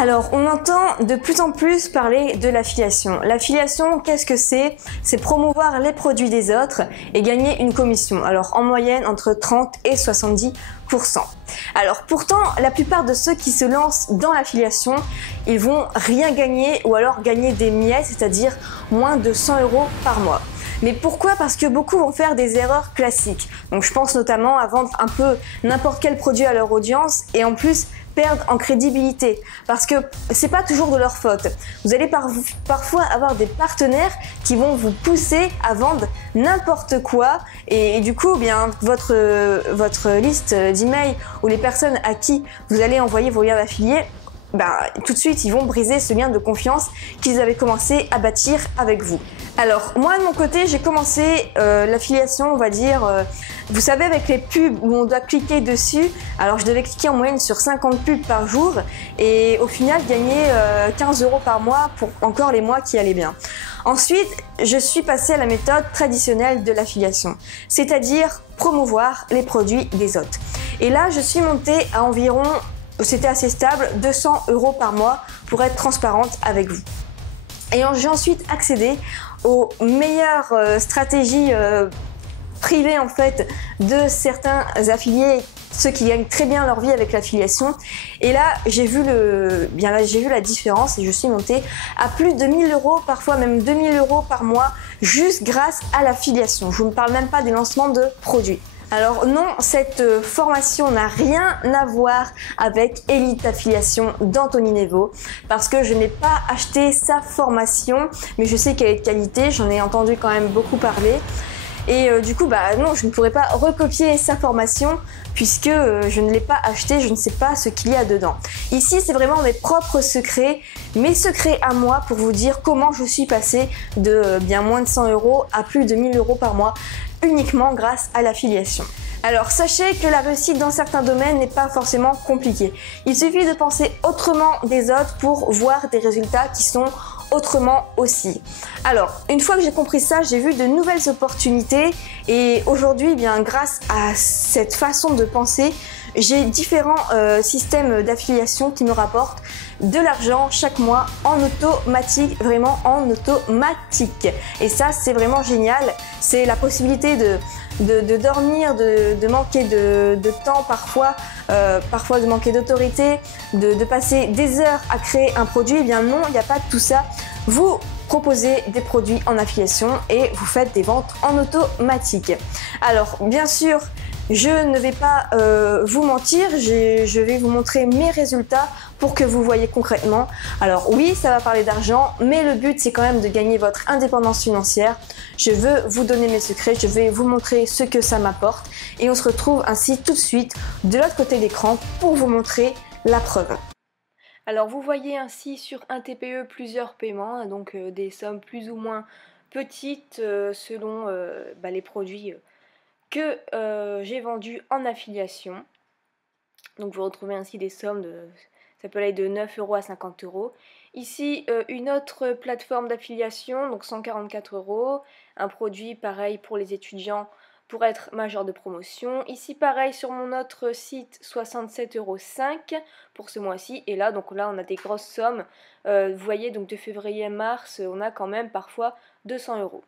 Alors, on entend de plus en plus parler de l'affiliation. L'affiliation, qu'est-ce que c'est? C'est promouvoir les produits des autres et gagner une commission. Alors, en moyenne, entre 30 et 70%. Alors, pourtant, la plupart de ceux qui se lancent dans l'affiliation, ils vont rien gagner ou alors gagner des miettes, c'est-à-dire moins de 100 € par mois. Mais pourquoi? Parce que beaucoup vont faire des erreurs classiques. Donc, je pense notamment à vendre un peu n'importe quel produit à leur audience et en plus perdre en crédibilité, parce que c'est pas toujours de leur faute. Vous allez parfois avoir des partenaires qui vont vous pousser à vendre n'importe quoi et du coup, bien votre liste d'emails ou les personnes à qui vous allez envoyer vos liens d'affiliés, tout de suite ils vont briser ce lien de confiance qu'ils avaient commencé à bâtir avec vous. Alors moi de mon côté j'ai commencé l'affiliation, on va dire, vous savez, avec les pubs où on doit cliquer dessus. Alors je devais cliquer en moyenne sur 50 pubs par jour et au final gagner 15 € par mois pour encore les mois qui allaient bien. Ensuite je suis passée à la méthode traditionnelle de l'affiliation, c'est-à-dire promouvoir les produits des autres. Et là je suis montée à environ, c'était assez stable, 200 € par mois pour être transparente avec vous. Et j'ai ensuite accédé aux meilleures stratégies privées en fait de certains affiliés, ceux qui gagnent très bien leur vie avec l'affiliation. Et là j'ai vu la différence et je suis montée à plus de 1000 €, parfois même 2000 € par mois, juste grâce à l'affiliation. Je ne parle même pas des lancements de produits. Alors non, cette formation n'a rien à voir avec Elite Affiliation d'Anthony Nevo, parce que je n'ai pas acheté sa formation, mais je sais qu'elle est de qualité, j'en ai entendu quand même beaucoup parler. Et du coup, non, je ne pourrais pas recopier sa formation puisque je ne l'ai pas acheté, je ne sais pas ce qu'il y a dedans. Ici, c'est vraiment mes propres secrets, mes secrets à moi pour vous dire comment je suis passée de bien moins de 100 € à plus de 1000 € par mois uniquement grâce à l'affiliation. Alors sachez que la réussite dans certains domaines n'est pas forcément compliquée. Il suffit de penser autrement des autres pour voir des résultats qui sont autrement aussi. Alors une fois que j'ai compris ça, j'ai vu de nouvelles opportunités et aujourd'hui, grâce à cette façon de penser, j'ai différents systèmes d'affiliation qui me rapportent de l'argent chaque mois en automatique, vraiment en automatique. Et ça, c'est vraiment génial. C'est la possibilité de dormir, de manquer de temps parfois de manquer d'autorité, de passer des heures à créer un produit. Eh bien non, il n'y a pas de tout ça. Vous proposez des produits en affiliation et vous faites des ventes en automatique. Alors bien sûr, je ne vais pas vous mentir, je vais vous montrer mes résultats pour que vous voyez concrètement. Alors oui, ça va parler d'argent, mais le but c'est quand même de gagner votre indépendance financière. Je veux vous donner mes secrets, je vais vous montrer ce que ça m'apporte et on se retrouve ainsi tout de suite de l'autre côté de l'écran pour vous montrer la preuve. Alors vous voyez ainsi sur un TPE plusieurs paiements, donc des sommes plus ou moins petites selon les produits que j'ai vendus en affiliation. Donc vous retrouvez ainsi des sommes ça peut aller de 9 € à 50 €. Ici une autre plateforme d'affiliation, donc 144 €, un produit pareil pour les étudiants pour être majeur de promotion. Ici pareil sur mon autre site 67,5 € pour ce mois-ci. Et là donc là on a des grosses sommes. Vous voyez donc de février à mars on a quand même parfois 200 €.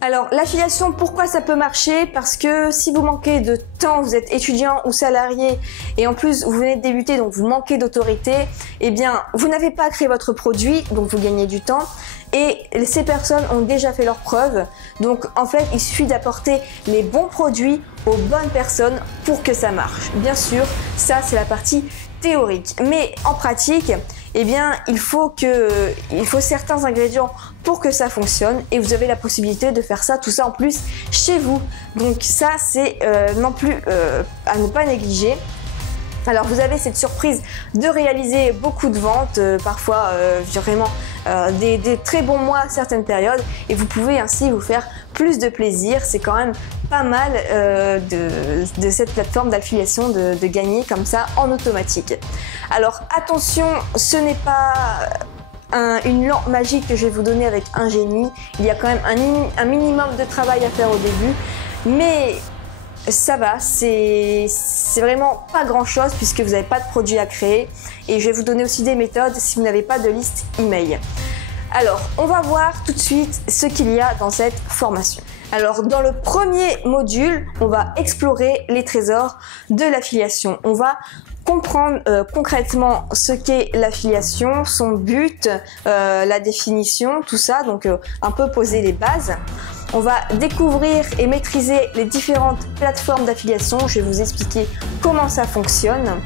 Alors l'affiliation, pourquoi ça peut marcher? Parce que si vous manquez de temps, vous êtes étudiant ou salarié et en plus vous venez de débuter, donc vous manquez d'autorité, eh bien vous n'avez pas créé votre produit, donc vous gagnez du temps et ces personnes ont déjà fait leurs preuves. Donc en fait il suffit d'apporter les bons produits aux bonnes personnes pour que ça marche. Bien sûr, ça c'est la partie théorique, mais en pratique, eh bien, il faut certains ingrédients pour que ça fonctionne et vous avez la possibilité de faire ça, tout ça en plus chez vous. Donc ça, c'est non plus à ne pas négliger. Alors vous avez cette surprise de réaliser beaucoup de ventes, parfois vraiment des très bons mois à certaines périodes et vous pouvez ainsi vous faire plus de plaisir. C'est quand même pas mal de cette plateforme d'affiliation de gagner comme ça en automatique. Alors attention, ce n'est pas une lampe magique que je vais vous donner avec un génie. Il y a quand même un minimum de travail à faire au début, mais ça va, c'est vraiment pas grand chose puisque vous n'avez pas de produit à créer et je vais vous donner aussi des méthodes si vous n'avez pas de liste email. Alors, on va voir tout de suite ce qu'il y a dans cette formation. Alors, dans le premier module, on va explorer les trésors de l'affiliation. On va comprendre concrètement ce qu'est l'affiliation, son but, la définition, tout ça, donc un peu poser les bases. On va découvrir et maîtriser les différentes plateformes d'affiliation. Je vais vous expliquer comment ça fonctionne.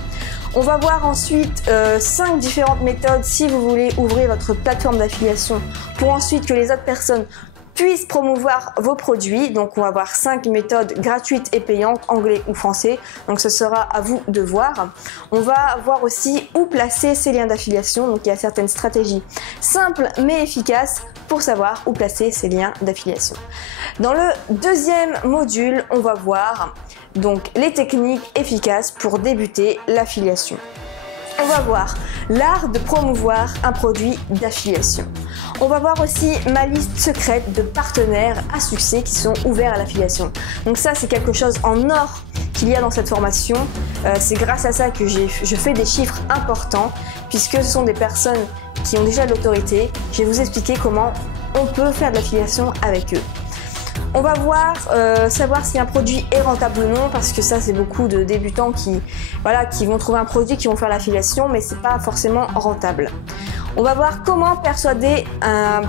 On va voir ensuite 5 différentes méthodes si vous voulez ouvrir votre plateforme d'affiliation pour ensuite que les autres personnes puissent promouvoir vos produits. Donc on va voir 5 méthodes gratuites et payantes, anglais ou français. Donc ce sera à vous de voir. On va voir aussi où placer ces liens d'affiliation. Donc il y a certaines stratégies simples mais efficaces pour savoir où placer ces liens d'affiliation. Dans le deuxième module, on va voir donc les techniques efficaces pour débuter l'affiliation. On va voir l'art de promouvoir un produit d'affiliation. On va voir aussi ma liste secrète de partenaires à succès qui sont ouverts à l'affiliation. Donc ça, c'est quelque chose en or qu'il y a dans cette formation. C'est grâce à ça que je fais des chiffres importants puisque ce sont des personnes qui ont déjà de l'autorité. Je vais vous expliquer comment on peut faire de l'affiliation avec eux. On va voir, savoir si un produit est rentable ou non, parce que ça c'est beaucoup de débutants qui vont trouver un produit, qui vont faire l'affiliation, mais c'est pas forcément rentable. On va voir comment persuader un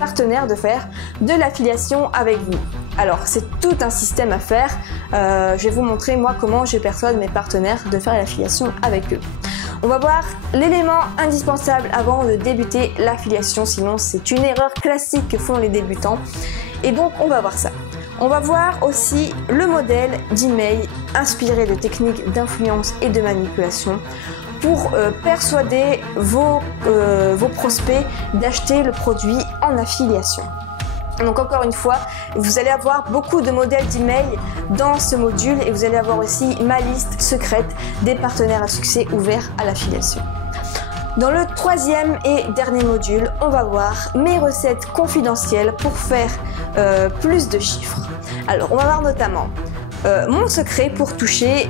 partenaire de faire de l'affiliation avec vous. Alors c'est tout un système à faire, je vais vous montrer moi comment je persuade mes partenaires de faire l'affiliation avec eux. On va voir l'élément indispensable avant de débuter l'affiliation, sinon c'est une erreur classique que font les débutants. Et donc on va voir ça. On va voir aussi le modèle d'email inspiré de techniques d'influence et de manipulation pour persuader vos prospects d'acheter le produit en affiliation. Donc encore une fois, vous allez avoir beaucoup de modèles d'email dans ce module et vous allez avoir aussi ma liste secrète des partenaires à succès ouverts à l'affiliation. Dans le troisième et dernier module, on va voir mes recettes confidentielles pour faire plus de chiffres. Alors on va voir notamment mon secret pour toucher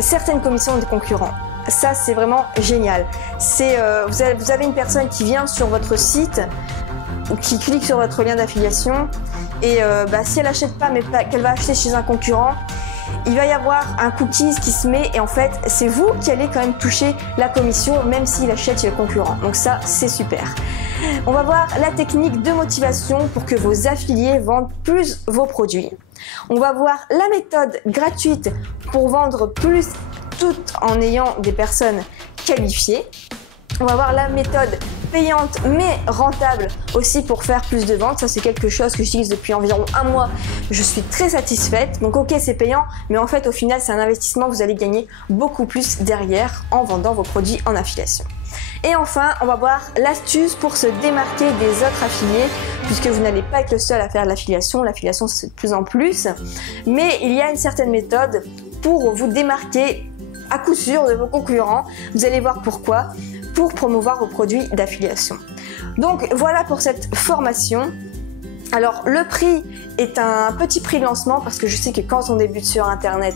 certaines commissions des concurrents. Ça c'est vraiment génial. Vous avez une personne qui vient sur votre site, qui clique sur votre lien d'affiliation et si elle n'achète pas mais qu'elle va acheter chez un concurrent, il va y avoir un cookies qui se met et en fait c'est vous qui allez quand même toucher la commission même s'il achète chez le concurrent. Donc ça c'est super. On va voir la technique de motivation pour que vos affiliés vendent plus vos produits. On va voir la méthode gratuite pour vendre plus tout en ayant des personnes qualifiées. On va voir la méthode payante mais rentable aussi pour faire plus de ventes. Ça c'est quelque chose que j'utilise depuis environ un mois. Je suis très satisfaite. Donc ok, c'est payant, mais en fait au final c'est un investissement. Vous allez gagner beaucoup plus derrière en vendant vos produits en affiliation. Et enfin, on va voir l'astuce pour se démarquer des autres affiliés, puisque vous n'allez pas être le seul à faire de l'affiliation. L'affiliation c'est de plus en plus, mais il y a une certaine méthode pour vous démarquer à coup sûr de vos concurrents. Vous allez voir pourquoi, pour promouvoir vos produits d'affiliation. Donc voilà pour cette formation. Alors le prix est un petit prix de lancement parce que je sais que quand on débute sur internet,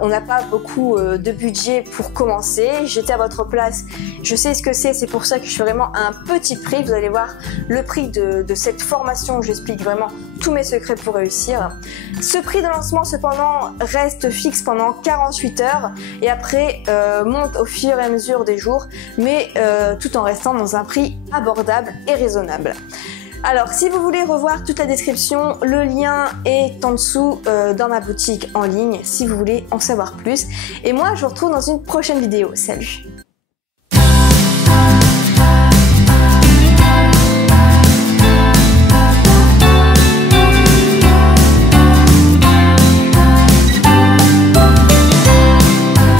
on n'a pas beaucoup de budget pour commencer. J'étais à votre place, je sais ce que c'est pour ça que je fais vraiment un petit prix. Vous allez voir le prix de cette formation où j'explique vraiment tous mes secrets pour réussir. Ce prix de lancement cependant reste fixe pendant 48 heures et après monte au fur et à mesure des jours, mais tout en restant dans un prix abordable et raisonnable. Alors, si vous voulez revoir toute la description, le lien est en dessous dans ma boutique en ligne si vous voulez en savoir plus. Et moi, je vous retrouve dans une prochaine vidéo. Salut!